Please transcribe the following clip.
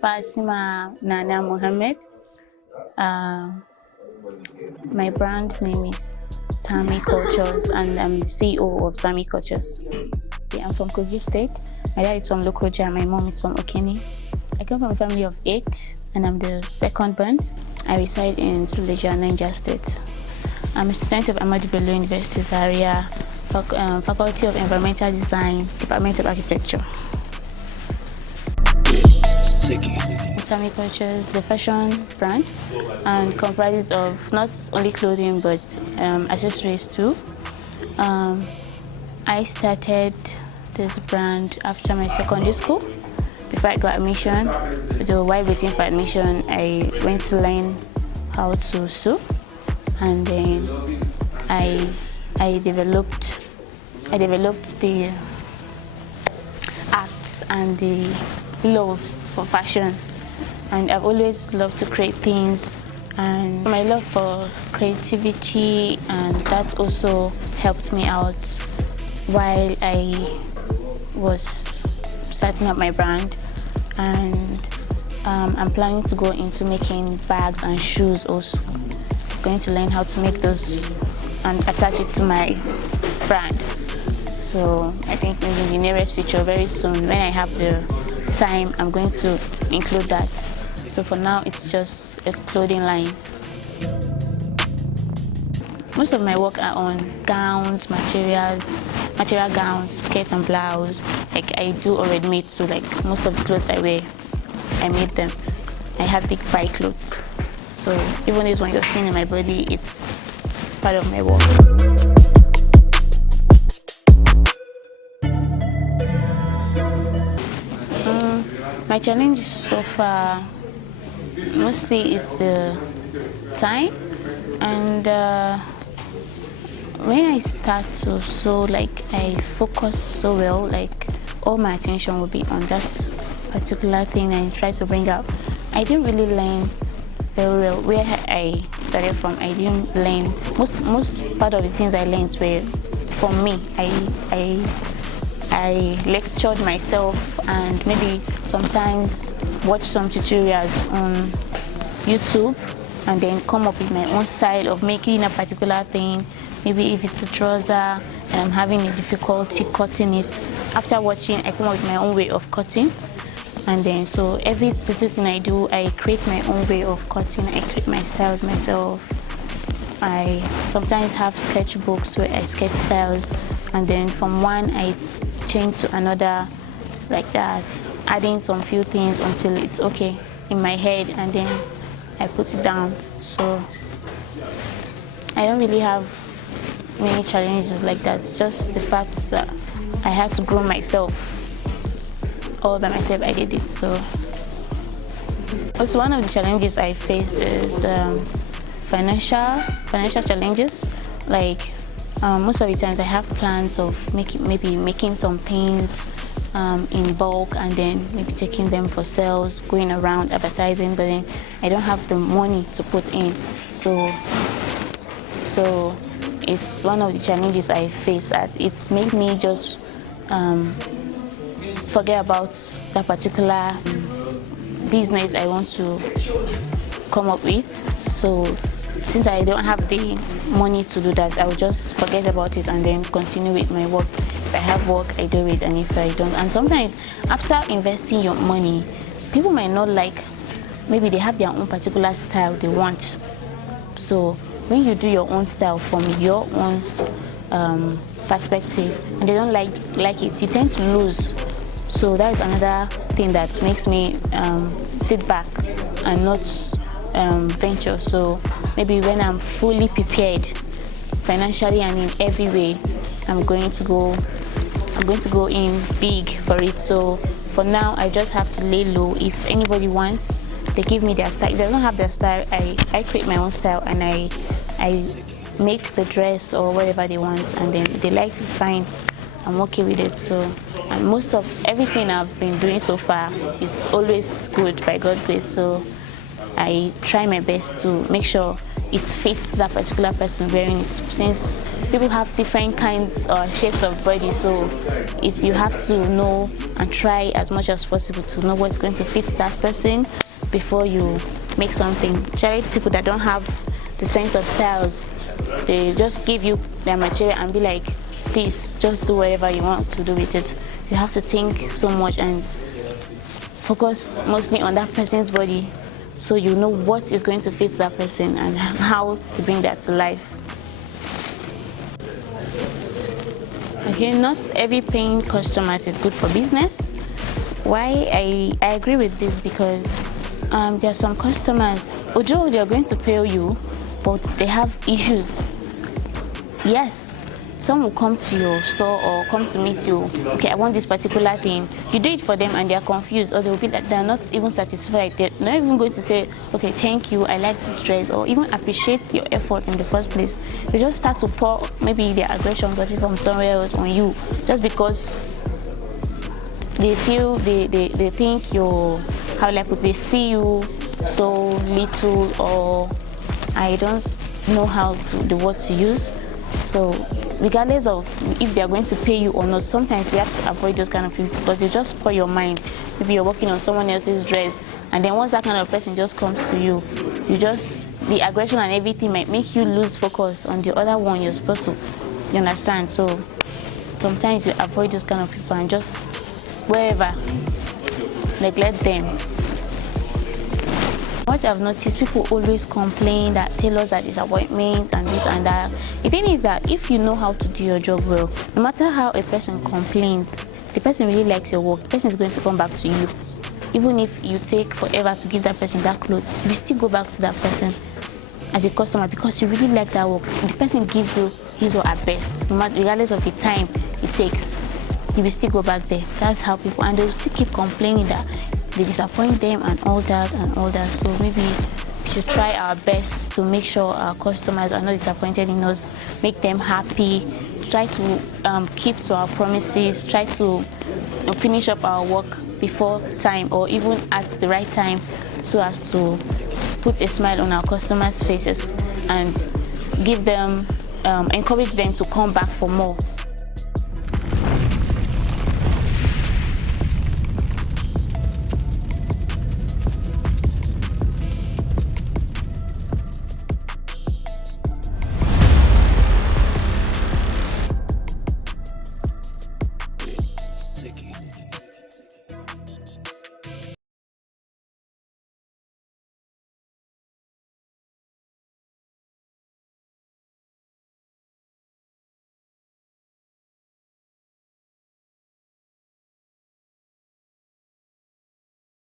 Fatima Nana Mohammed. My brand name is Tami Cultures, and I'm the CEO of Tami Cultures. I'm from Kogi State. My dad is from Lokoja. My mom is from Okene. I come from a family of 8, and I'm the second born. I reside in Suleja, Niger State. I'm a student of Ahmadu Bello University Zaria, Faculty of Environmental Design, Department of Architecture. Tami Cultures, the fashion brand, and comprises of not only clothing but accessories too. I started this brand after my secondary school. Before I got admission, while waiting for admission, I went to learn how to sew, and then I developed the acts and the love for fashion. And I've always loved to create things, and my love for creativity, and that also helped me out while I was starting up my brand. And I'm planning to go into making bags and shoes also. I'm going to learn how to make those and attach it to my brand. So I think maybe in the nearest future, very soon, when I have the time, I'm going to include that. So for now, it's just a clothing line. Most of my work are on gowns, material gowns, skirt and blouse. Like I do already made, so like most of the clothes I wear, I made them. I have big buy clothes. So even this one you're seeing in my body, it's part of my work. My challenge so far, mostly it's the time, and when I start to sew, like I focus so well, like all my attention will be on that particular thing and try to bring up. I didn't really learn very well where I started from. I didn't learn most part of the things I learned were from me. I lectured myself, and maybe sometimes watch some tutorials on YouTube, and then come up with my own style of making a particular thing. Maybe if it's a trouser and I'm having a difficulty cutting it, after watching I come up with my own way of cutting. And then so every little thing I do, I create my own way of cutting. I create my styles myself. I sometimes have sketchbooks where I sketch styles, and then from one I change to another, like that, adding some few things until it's okay in my head, and then I put it down. So I don't really have many challenges like that. It's just the fact that I had to grow myself all by myself. I did it. So also one of the challenges I faced is financial challenges. Like most of the times I have plans of making some things in bulk, and then maybe taking them for sales, going around advertising, but then I don't have the money to put in. So it's one of the challenges I face, that it's made me just forget about that particular business I want to come up with. So since I don't have the money to do that, I will just forget about it and then continue with my work. If I have work, I do it, and if I don't, and sometimes after investing your money, people might not like, maybe they have their own particular style they want. So when you do your own style from your own perspective, and they don't like it, you tend to lose. So that is another thing that makes me sit back and not venture. So maybe when I'm fully prepared financially and in every way, I'm going to go in big for it. So for now, I just have to lay low. If anybody wants, they give me their style. If they don't have their style, I create my own style, and I make the dress or whatever they want, and then they like it, fine, I'm okay with it. So, and most of everything I've been doing so far, it's always good by God's grace. So I try my best to make sure it fits that particular person wearing it, since people have different kinds or shapes of body. So you have to know and try as much as possible to know what's going to fit that person before you make something. Try people that don't have the sense of styles, they just give you their material and be like, please just do whatever you want to do with it. You have to think so much and focus mostly on that person's body, so you know what is going to fit that person and how to bring that to life. Okay, not every paying customers is good for business. Why I agree with this, because there are some customers, although they are going to pay you, but they have issues. Yes, some will come to your store or come to meet you. Okay, I want this particular thing. You do it for them and they are confused, or they will be like, they're not even satisfied. They're not even going to say, okay, thank you, I like this dress, or even appreciate your effort in the first place. They just start to pour maybe their aggression got it from somewhere else on you, just because they feel they think you're, how like they see you so little, or I don't know how to the word to use. So regardless of if they are going to pay you or not, sometimes you have to avoid those kind of people, because they just spoil your mind. Maybe you're working on someone else's dress, and then once that kind of person just comes to you, the aggression and everything might make you lose focus on the other one you're supposed to. You understand? So sometimes you avoid those kind of people and just wherever neglect them. What I've noticed, people always complain that tailors are disappointments and this and that. The thing is that if you know how to do your job well, no matter how a person complains, the person really likes your work, the person is going to come back to you. Even if you take forever to give that person that clothes, you still go back to that person as a customer because you really like that work. The person gives you his or her best, regardless of the time it takes. You will still go back there. That's how people, and they will still keep complaining that they disappoint them and all that and all that. So maybe we should try our best to make sure our customers are not disappointed in us, make them happy, try to keep to our promises, try to finish up our work before time or even at the right time, so as to put a smile on our customers' faces and give them, encourage them to come back for more.